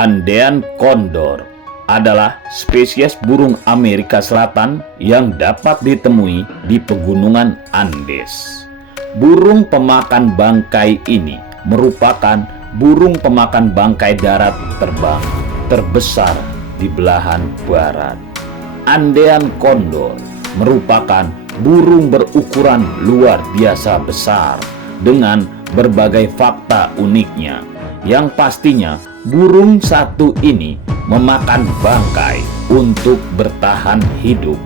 Andean Condor adalah spesies burung Amerika Selatan yang dapat ditemui di pegunungan Andes. Burung pemakan bangkai ini merupakan burung pemakan bangkai darat terbang terbesar di belahan barat. Andean Condor merupakan burung berukuran luar biasa besar dengan berbagai fakta uniknya, yang pastinya burung satu ini memakan bangkai untuk bertahan hidup.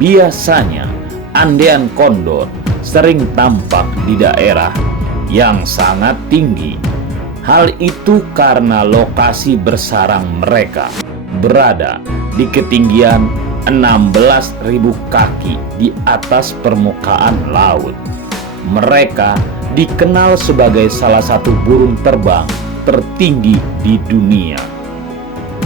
Biasanya Andean Condor sering tampak di daerah yang sangat tinggi. Hal itu karena lokasi bersarang mereka berada di ketinggian 16.000 kaki di atas permukaan laut. Mereka dikenal sebagai salah satu burung terbang tertinggi di dunia.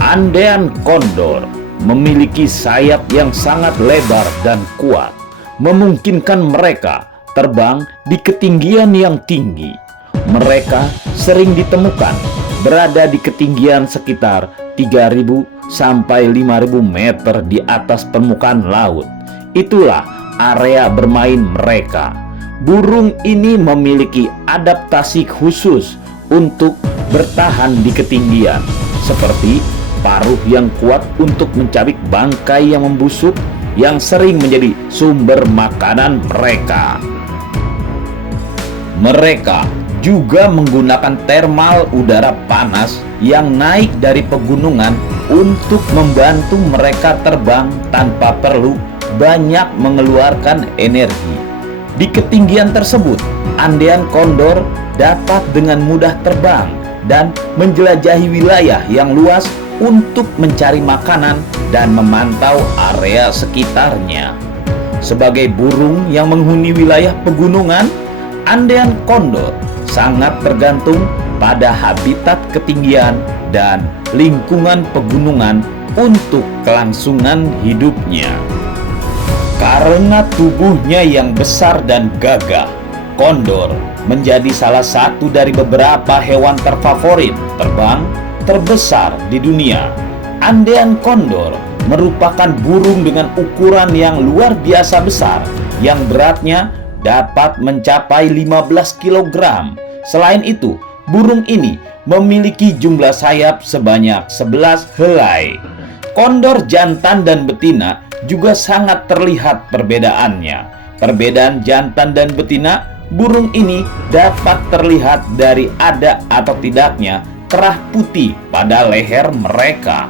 Andean Condor memiliki sayap yang sangat lebar dan kuat, memungkinkan mereka terbang di ketinggian yang tinggi. Mereka sering ditemukan berada di ketinggian sekitar 3.000 sampai 5.000 meter di atas permukaan laut. Itulah area bermain mereka. Burung ini memiliki adaptasi khusus untuk bertahan di ketinggian, seperti paruh yang kuat untuk mencabik bangkai yang membusuk yang sering menjadi sumber makanan mereka. Mereka juga menggunakan termal udara panas yang naik dari pegunungan untuk membantu mereka terbang tanpa perlu banyak mengeluarkan energi. Di ketinggian tersebut, Andean Condor dapat dengan mudah terbang dan menjelajahi wilayah yang luas untuk mencari makanan dan memantau area sekitarnya. Sebagai burung yang menghuni wilayah pegunungan, Andean Condor sangat tergantung pada habitat ketinggian dan lingkungan pegunungan untuk kelangsungan hidupnya. Karena tubuhnya yang besar dan gagah, kondor menjadi salah satu dari beberapa hewan terfavorit terbang terbesar di dunia. Andean Condor merupakan burung dengan ukuran yang luar biasa besar yang beratnya dapat mencapai 15 kg. Selain itu, burung ini memiliki jumlah sayap sebanyak 11 helai. Kondor jantan dan betina juga sangat terlihat perbedaannya. Perbedaan jantan dan betina burung ini dapat terlihat dari ada atau tidaknya kerah putih pada leher mereka.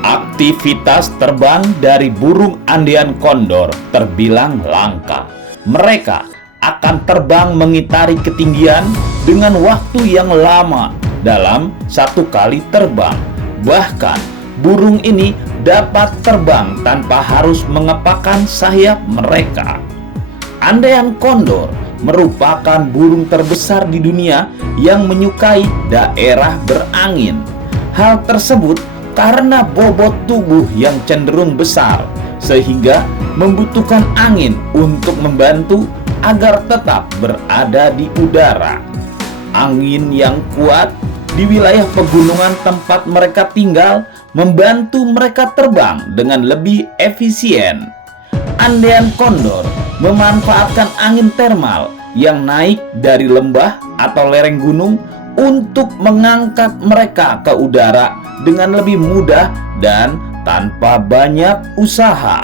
Aktivitas terbang dari burung Andean Condor terbilang langka. Mereka akan terbang mengitari ketinggian dengan waktu yang lama dalam satu kali terbang. Bahkan burung ini dapat terbang tanpa harus mengepakkan sayap mereka. Andean Condor merupakan burung terbesar di dunia yang menyukai daerah berangin. Hal tersebut karena bobot tubuh yang cenderung besar, sehingga membutuhkan angin untuk membantu agar tetap berada di udara. Angin yang kuat di wilayah pegunungan tempat mereka tinggal membantu mereka terbang dengan lebih efisien. Andean Condor memanfaatkan angin termal yang naik dari lembah atau lereng gunung untuk mengangkat mereka ke udara dengan lebih mudah dan tanpa banyak usaha.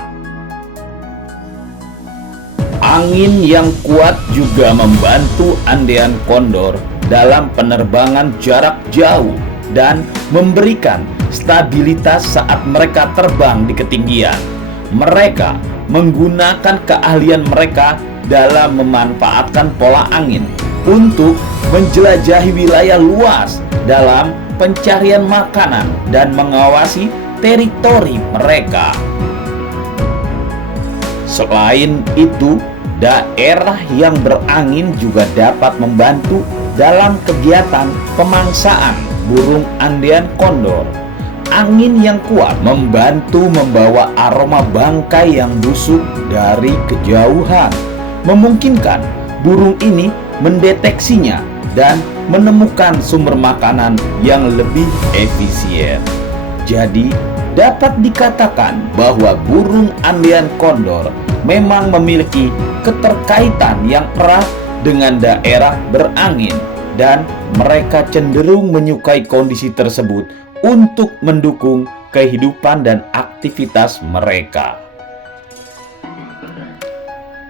Angin yang kuat juga membantu Andean Condor dalam penerbangan jarak jauh dan memberikan stabilitas saat mereka terbang di ketinggian. Mereka menggunakan keahlian mereka dalam memanfaatkan pola angin untuk menjelajahi wilayah luas dalam pencarian makanan dan mengawasi teritori mereka. Selain itu, daerah yang berangin juga dapat membantu dalam kegiatan pemangsaan burung Andean Condor. Angin yang kuat membantu membawa aroma bangkai yang busuk dari kejauhan, memungkinkan burung ini mendeteksinya dan menemukan sumber makanan yang lebih efisien. Jadi, dapat dikatakan bahwa burung Andean kondor memang memiliki keterkaitan yang erat dengan daerah berangin, dan mereka cenderung menyukai kondisi tersebut untuk mendukung kehidupan dan aktivitas mereka.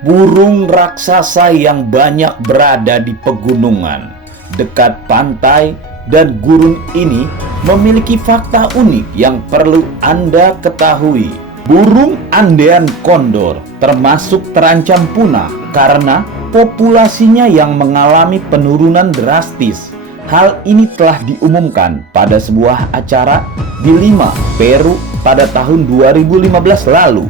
Burung raksasa yang banyak berada di pegunungan, dekat pantai, dan gurun ini memiliki fakta unik yang perlu Anda ketahui. Burung Andean kondor termasuk terancam punah karena populasinya yang mengalami penurunan drastis. Hal ini telah diumumkan pada sebuah acara di Lima, Peru pada tahun 2015 lalu.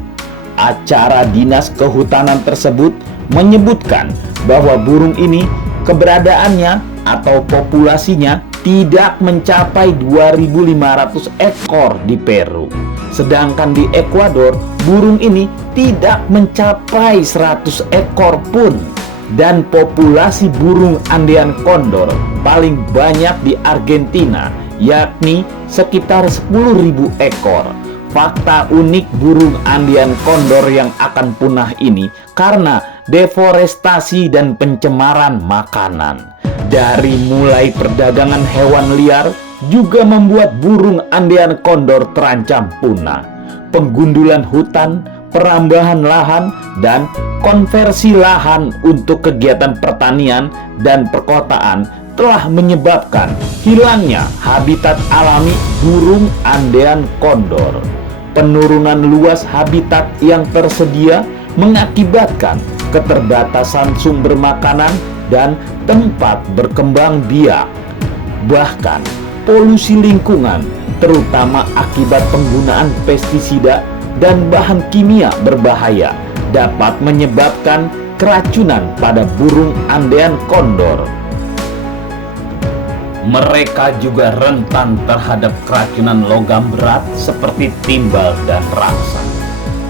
Acara Dinas Kehutanan tersebut menyebutkan bahwa burung ini keberadaannya atau populasinya tidak mencapai 2.500 ekor di Peru. Sedangkan di Ekuador, burung ini tidak mencapai 100 ekor pun. Dan populasi burung Andean kondor paling banyak di Argentina, yakni sekitar 10.000 ekor. Fakta unik burung Andean kondor yang akan punah ini karena deforestasi dan pencemaran makanan. Dari mulai perdagangan hewan liar juga membuat burung Andean kondor terancam punah. Penggundulan hutan, perambahan lahan, dan konversi lahan untuk kegiatan pertanian dan perkotaan telah menyebabkan hilangnya habitat alami burung Andean kondor. Penurunan luas habitat yang tersedia mengakibatkan keterbatasan sumber makanan dan tempat berkembang biak. Bahkan polusi lingkungan, terutama akibat penggunaan pestisida dan bahan kimia berbahaya, dapat menyebabkan keracunan pada burung Andean kondor. Mereka juga rentan terhadap keracunan logam berat seperti timbal dan raksa.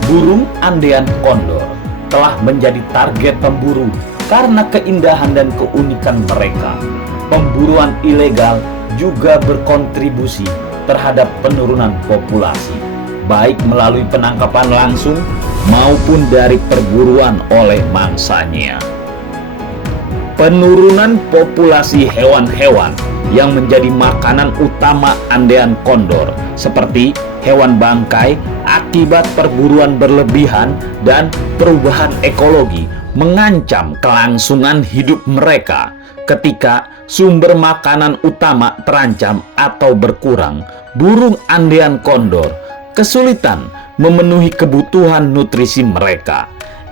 Burung Andean kondor telah menjadi target pemburu karena keindahan dan keunikan mereka. Pemburuan ilegal juga berkontribusi terhadap penurunan populasi, baik melalui penangkapan langsung maupun dari perburuan oleh mangsanya. Penurunan populasi hewan-hewan yang menjadi makanan utama Andean kondor seperti hewan bangkai akibat perburuan berlebihan dan perubahan ekologi mengancam kelangsungan hidup mereka. Ketika sumber makanan utama terancam atau berkurang, burung Andean kondor kesulitan memenuhi kebutuhan nutrisi mereka.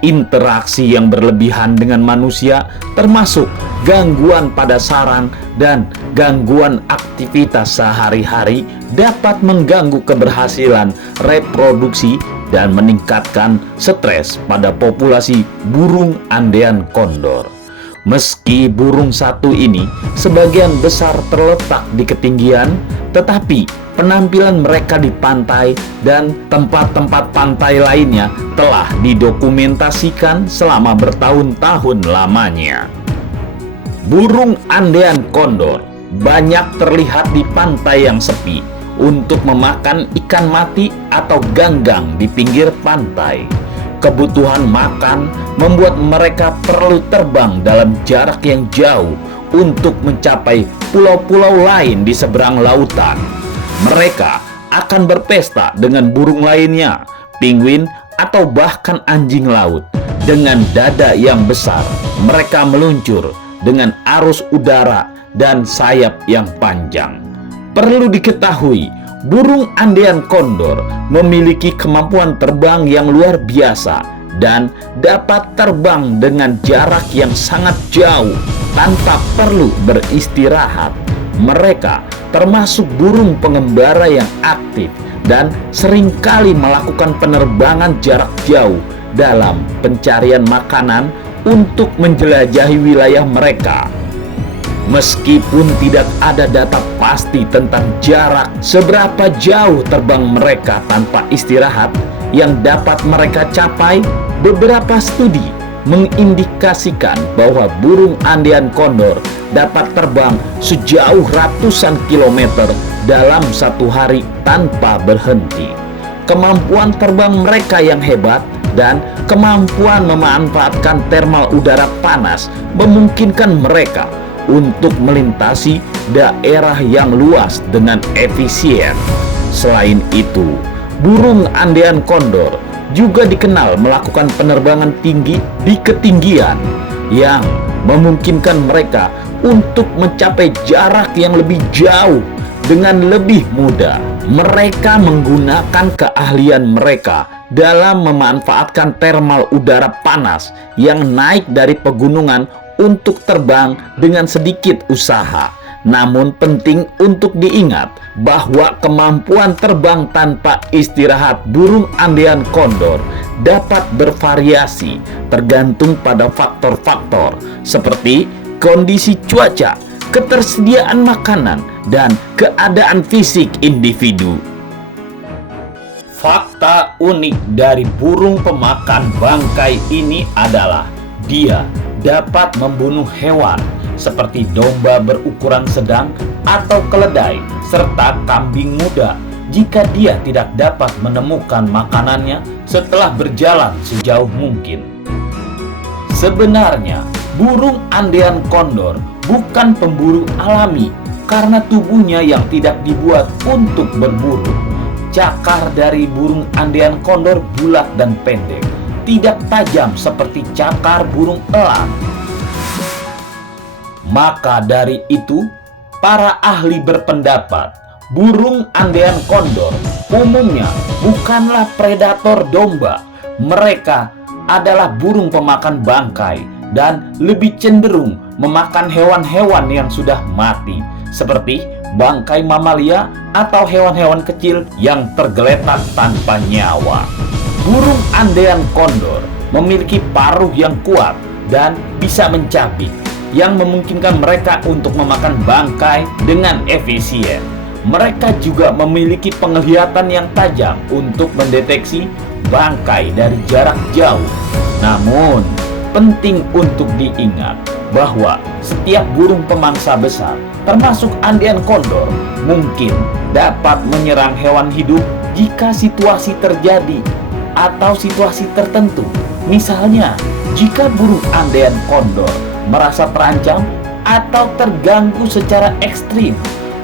Interaksi yang berlebihan dengan manusia, termasuk gangguan pada sarang dan gangguan aktivitas sehari-hari, dapat mengganggu keberhasilan reproduksi dan meningkatkan stres pada populasi burung Andean kondor. Meski burung satu ini sebagian besar terletak di ketinggian, tetapi penampilan mereka di pantai dan tempat-tempat pantai lainnya telah didokumentasikan selama bertahun-tahun lamanya. Burung Andean kondor banyak terlihat di pantai yang sepi untuk memakan ikan mati atau ganggang di pinggir pantai. Kebutuhan makan membuat mereka perlu terbang dalam jarak yang jauh untuk mencapai pulau-pulau lain di seberang lautan. Mereka akan berpesta dengan burung lainnya, penguin, atau bahkan anjing laut. Dengan dada yang besar, mereka meluncur dengan arus udara dan sayap yang panjang. Perlu diketahui, burung Andean kondor memiliki kemampuan terbang yang luar biasa dan dapat terbang dengan jarak yang sangat jauh tanpa perlu beristirahat. Mereka termasuk burung pengembara yang aktif dan seringkali melakukan penerbangan jarak jauh dalam pencarian makanan untuk menjelajahi wilayah mereka. Meskipun tidak ada data pasti tentang jarak seberapa jauh terbang mereka tanpa istirahat yang dapat mereka capai, beberapa studi mengindikasikan bahwa burung Andean kondor dapat terbang sejauh ratusan kilometer dalam satu hari tanpa berhenti. Kemampuan terbang mereka yang hebat dan kemampuan memanfaatkan termal udara panas memungkinkan mereka untuk melintasi daerah yang luas dengan efisien. Selain itu, burung Andean kondor juga dikenal melakukan penerbangan tinggi di ketinggian yang memungkinkan mereka untuk mencapai jarak yang lebih jauh dengan lebih mudah. Mereka menggunakan keahlian mereka dalam memanfaatkan termal udara panas yang naik dari pegunungan untuk terbang dengan sedikit usaha. Namun penting untuk diingat bahwa kemampuan terbang tanpa istirahat burung Andean kondor dapat bervariasi tergantung pada faktor-faktor seperti kondisi cuaca, ketersediaan makanan, dan keadaan fisik individu. Fakta unik dari burung pemakan bangkai ini adalah dia dapat membunuh hewan seperti domba berukuran sedang atau keledai serta kambing muda jika dia tidak dapat menemukan makanannya setelah berjalan sejauh mungkin. Sebenarnya, burung Andean kondor bukan pemburu alami karena tubuhnya yang tidak dibuat untuk berburu. Cakar dari burung Andean kondor bulat dan pendek, tidak tajam seperti cakar burung elang. Maka dari itu, para ahli berpendapat burung Andean kondor umumnya bukanlah predator domba. Mereka adalah burung pemakan bangkai dan lebih cenderung memakan hewan-hewan yang sudah mati seperti bangkai mamalia atau hewan-hewan kecil yang tergeletak tanpa nyawa. Burung Andean kondor memiliki paruh yang kuat dan bisa mencabik yang memungkinkan mereka untuk memakan bangkai dengan efisien. Mereka juga memiliki penglihatan yang tajam untuk mendeteksi bangkai dari jarak jauh. Namun, penting untuk diingat bahwa setiap burung pemangsa besar, termasuk Andean kondor, mungkin dapat menyerang hewan hidup jika situasi terjadi atau situasi tertentu. Misalnya, jika burung Andean kondor merasa terancam atau terganggu secara ekstrim,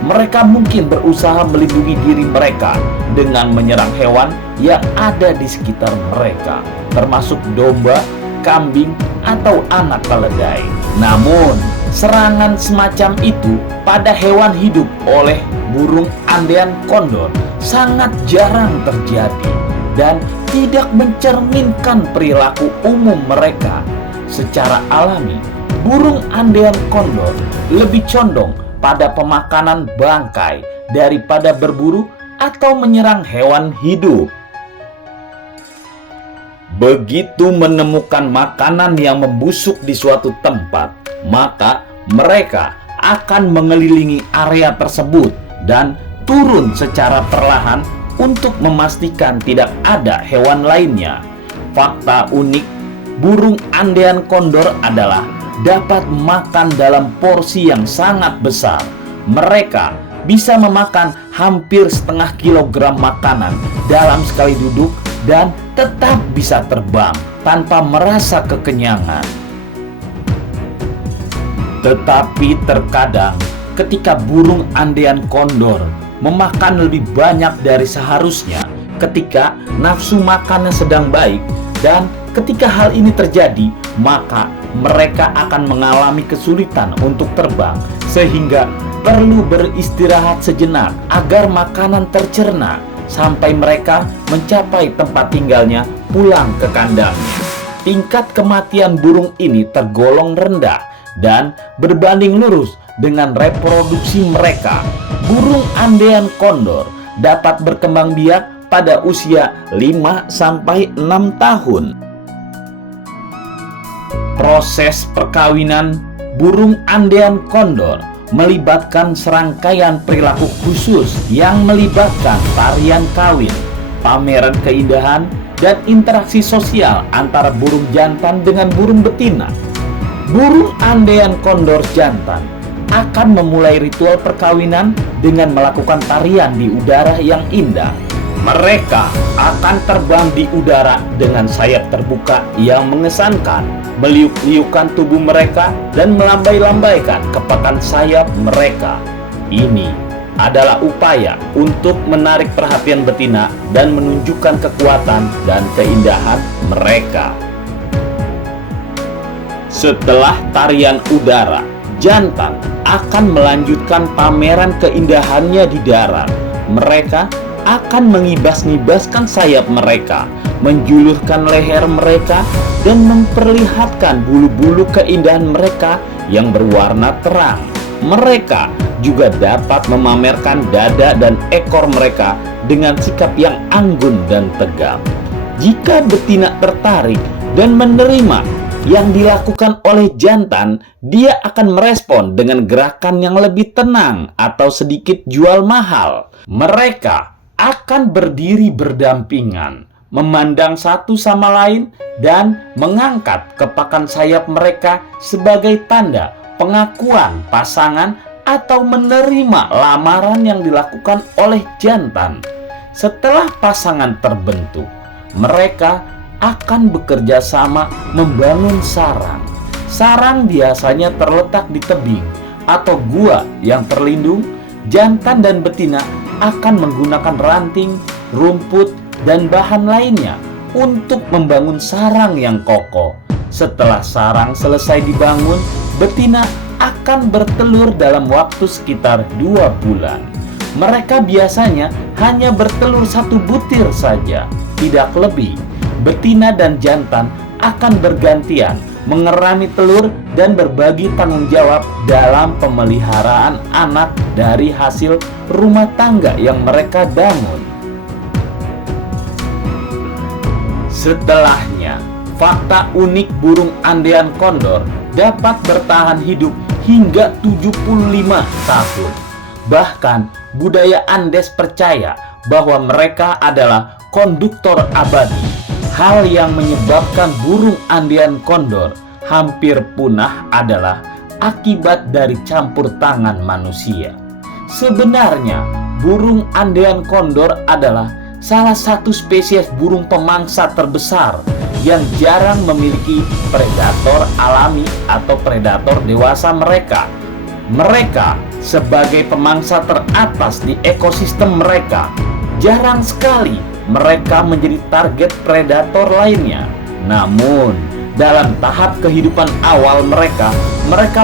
mereka mungkin berusaha melindungi diri mereka dengan menyerang hewan yang ada di sekitar mereka, termasuk domba, kambing, atau anak keledai. Namun, serangan semacam itu pada hewan hidup oleh burung Andean kondor sangat jarang terjadi dan tidak mencerminkan perilaku umum mereka. Secara alami, burung Andean kondor lebih condong pada pemakanan bangkai daripada berburu atau menyerang hewan hidup. Begitu menemukan makanan yang membusuk di suatu tempat, maka mereka akan mengelilingi area tersebut dan turun secara perlahan untuk memastikan tidak ada hewan lainnya. Fakta unik burung Andean kondor adalah dapat makan dalam porsi yang sangat besar. Mereka bisa memakan hampir setengah kilogram makanan dalam sekali duduk dan tetap bisa terbang tanpa merasa kekenyangan. Tetapi terkadang ketika burung Andean kondor memakan lebih banyak dari seharusnya ketika nafsu makannya sedang baik, dan ketika hal ini terjadi, maka mereka akan mengalami kesulitan untuk terbang sehingga perlu beristirahat sejenak agar makanan tercerna sampai mereka mencapai tempat tinggalnya pulang ke kandangnya. Tingkat kematian burung ini tergolong rendah dan berbanding lurus dengan reproduksi mereka. Burung Andean kondor dapat berkembang biak pada usia 5-6 tahun. Proses perkawinan burung Andean kondor melibatkan serangkaian perilaku khusus yang melibatkan tarian kawin, pameran keindahan, dan interaksi sosial antara burung jantan dengan burung betina. Burung andean kondor jantan akan memulai ritual perkawinan dengan melakukan tarian di udara yang indah. Mereka akan terbang di udara dengan sayap terbuka yang mengesankan, meliuk-liukkan tubuh mereka dan melambai-lambaikan kepakan sayap mereka. Ini adalah upaya untuk menarik perhatian betina dan menunjukkan kekuatan dan keindahan mereka. Setelah tarian udara, jantan akan melanjutkan pameran keindahannya di darat. Mereka akan mengibas-ngibaskan sayap mereka, menjulurkan leher mereka, dan memperlihatkan bulu-bulu keindahan mereka yang berwarna terang. Mereka juga dapat memamerkan dada dan ekor mereka dengan sikap yang anggun dan tegap. Jika betina tertarik dan menerima yang dilakukan oleh jantan, dia akan merespon dengan gerakan yang lebih tenang atau sedikit jual mahal. Mereka akan berdiri berdampingan, memandang satu sama lain, dan mengangkat kepakan sayap mereka sebagai tanda pengakuan pasangan atau menerima lamaran yang dilakukan oleh jantan. Setelah pasangan terbentuk, mereka akan bekerja sama membangun sarang. Sarang biasanya terletak di tebing atau gua yang terlindung. Jantan dan betina akan menggunakan ranting, rumput, dan bahan lainnya untuk membangun sarang yang kokoh. Setelah sarang selesai dibangun, betina akan bertelur dalam waktu sekitar 2 bulan. Mereka biasanya hanya bertelur 1 butir saja, tidak lebih. Betina dan jantan akan bergantian mengerami telur dan berbagi tanggung jawab dalam pemeliharaan anak dari hasil rumah tangga yang mereka bangun. Setelahnya, fakta unik burung andean kondor dapat bertahan hidup hingga 75 tahun. Bahkan, budaya Andes percaya bahwa mereka adalah konduktor abadi. Hal yang menyebabkan burung andean kondor hampir punah adalah akibat dari campur tangan manusia. Sebenarnya, burung andean kondor adalah salah satu spesies burung pemangsa terbesar yang jarang memiliki predator alami atau predator dewasa mereka. Mereka sebagai pemangsa teratas di ekosistem mereka, jarang sekali mereka menjadi target predator lainnya. Namun, dalam tahap kehidupan awal mereka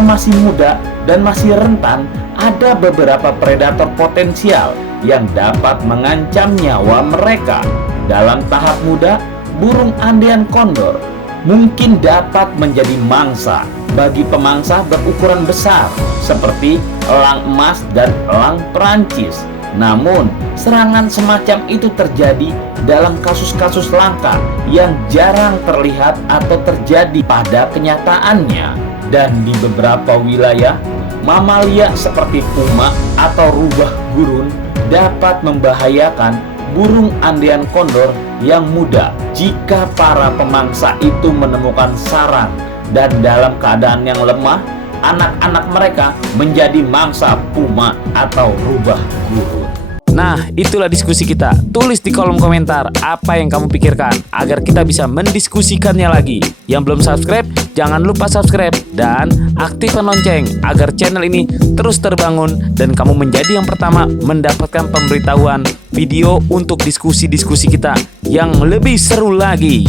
masih muda dan masih rentan. Ada beberapa predator potensial yang dapat mengancam nyawa mereka. Dalam tahap muda, burung andean kondor mungkin dapat menjadi mangsa bagi pemangsa berukuran besar seperti elang emas dan elang Perancis. Namun, serangan semacam itu terjadi dalam kasus-kasus langka yang jarang terlihat atau terjadi pada kenyataannya. Dan di beberapa wilayah, mamalia seperti puma atau rubah gurun dapat membahayakan burung andean kondor yang muda jika para pemangsa itu menemukan sarang dan dalam keadaan yang lemah, anak-anak mereka menjadi mangsa puma atau rubah gurun. Nah, itulah diskusi kita. Tulis di kolom komentar apa yang kamu pikirkan agar kita bisa mendiskusikannya lagi. Yang belum subscribe, jangan lupa subscribe dan aktifkan lonceng agar channel ini terus terbangun dan kamu menjadi yang pertama mendapatkan pemberitahuan video untuk diskusi-diskusi kita yang lebih seru lagi.